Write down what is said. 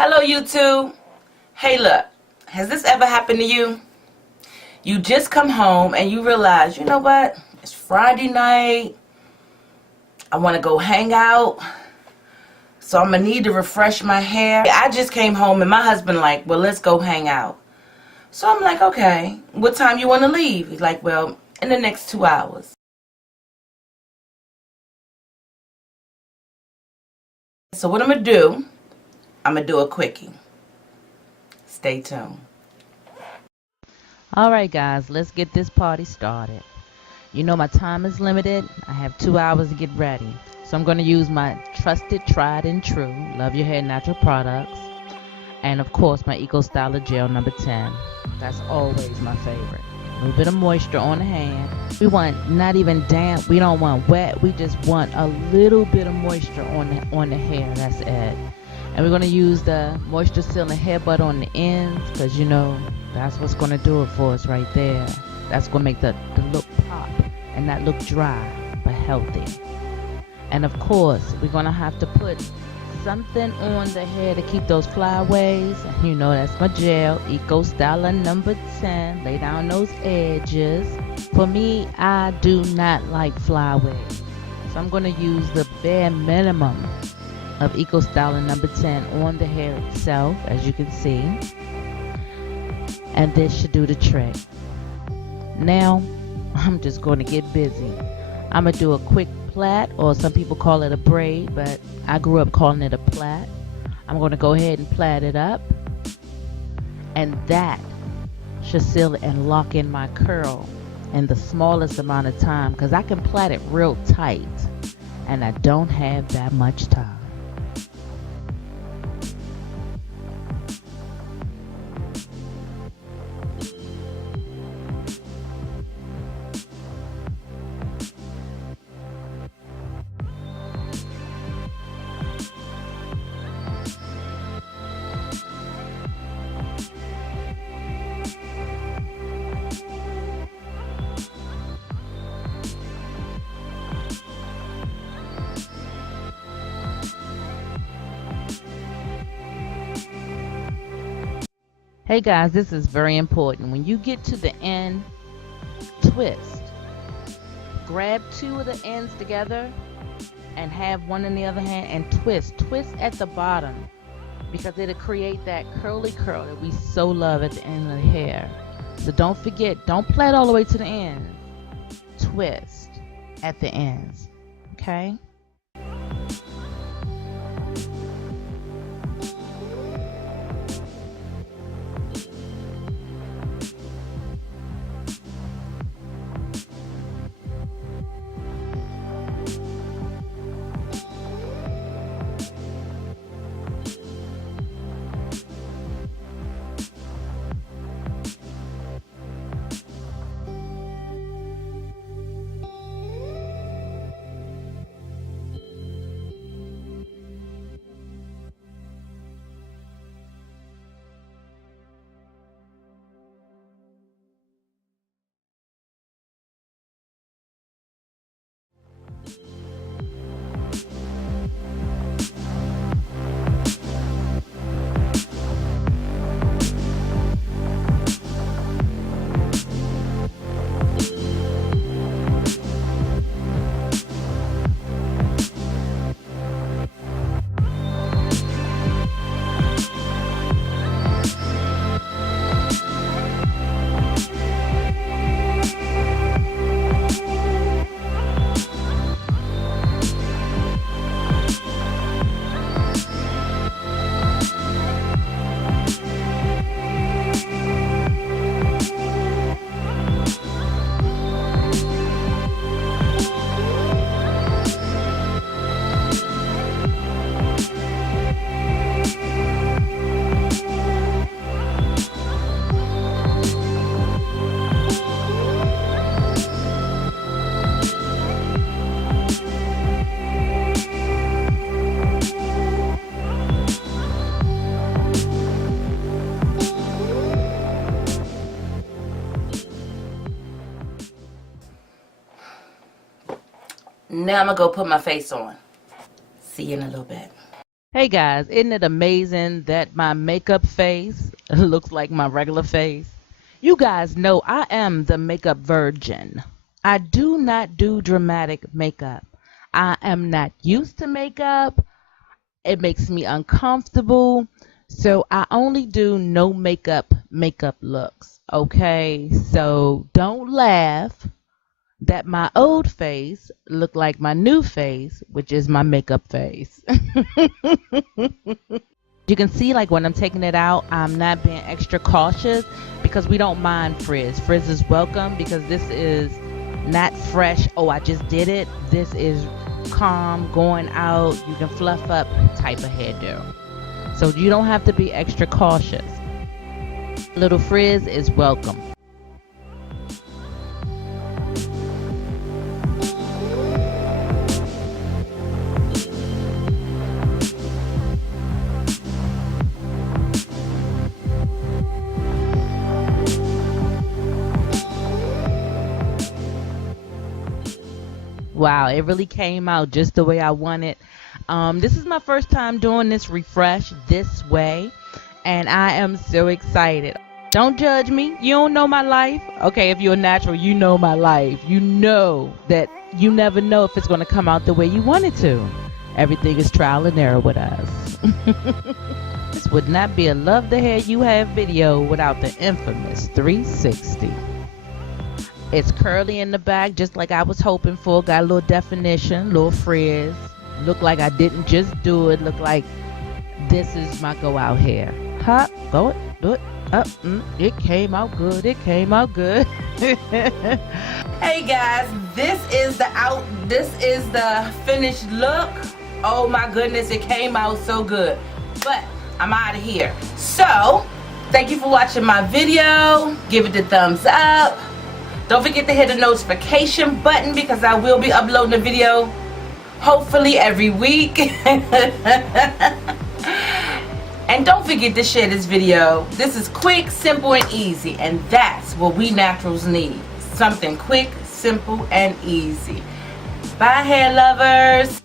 Hello YouTube. Hey look, has this ever happened to you? You just come home and you realize, you know what? It's Friday night. I want to go hang out. So I'm going to need to refresh my hair. I just came home and my husband like, well, let's go hang out. So I'm like, okay, what time you want to leave? He's like, well, in the next 2 hours. So what I'm going to do, I'm going to do a quickie. Stay tuned. Alright guys, let's get this party started. You know my time is limited. I have 2 hours to get ready. So I'm going to use my trusted, tried and true Love Your Hair Natural products. And of course my Eco Styler Gel number 10. That's always my favorite. A little bit of moisture on the hand. We want not even damp. We don't want wet. We just want a little bit of moisture on the hair. That's it. And we're going to use the moisture sealing hair butter on the ends because you know that's what's going to do it for us right there. That's going to make the look pop and not look dry but healthy. And of course we're going to have to put something on the hair to keep those flyaways. You know that's my gel, Eco Styler number 10. Lay down those edges. For me, I do not like flyaways, so I'm going to use the bare minimum of Eco Styler number 10 on the hair itself, as you can see. And this should do the trick. Now, I'm just going to get busy. I'm going to do a quick plait, or some people call it a braid, but I grew up calling it a plait. I'm going to go ahead and plait it up. And that should seal it and lock in my curl in the smallest amount of time, because I can plait it real tight and I don't have that much time. Hey guys, this is very important. When you get to the end, twist. Grab two of the ends together and have one in the other hand and twist. Twist at the bottom because it'll create that curly curl that we so love at the end of the hair. So don't forget, don't plait all the way to the ends. Twist at the ends. Okay? Now I'm going to go put my face on. See you in a little bit. Hey guys, isn't it amazing that my makeup face looks like my regular face? You guys know I am the makeup virgin. I do not do dramatic makeup. I am not used to makeup. It makes me uncomfortable. So I only do no makeup looks. Okay? So don't laugh that my old face look like my new face, which is my makeup face. You can see, like, when I'm taking it out, I'm not being extra cautious because we don't mind frizz. Frizz is welcome because this is not fresh, oh, I just did it. This is calm, going out, you can fluff up type of hairdo. So you don't have to be extra cautious. Little frizz is welcome. Wow, it really came out just the way I wanted. This is my first time doing this refresh this way, and I am so excited. Don't judge me. You don't know my life. Okay, if you're a natural, you know my life. You know that you never know if it's going to come out the way you want it to. Everything is trial and error with us. This would not be a Love the Hair You Have video without the infamous 360. It's curly in the back, just like I was hoping for. Got a little definition, little frizz. Look like I didn't just do it. Look like this is my go out hair. Hop, go it, do it, up. It came out good. It came out good. Hey guys, this is the finished look. Oh my goodness, it came out so good. But I'm out of here. So, thank you for watching my video. Give it a thumbs up. Don't forget to hit the notification button because I will be uploading a video hopefully every week. And don't forget to share this video. This is quick, simple, and easy. And that's what we naturals need. Something quick, simple, and easy. Bye, hair lovers.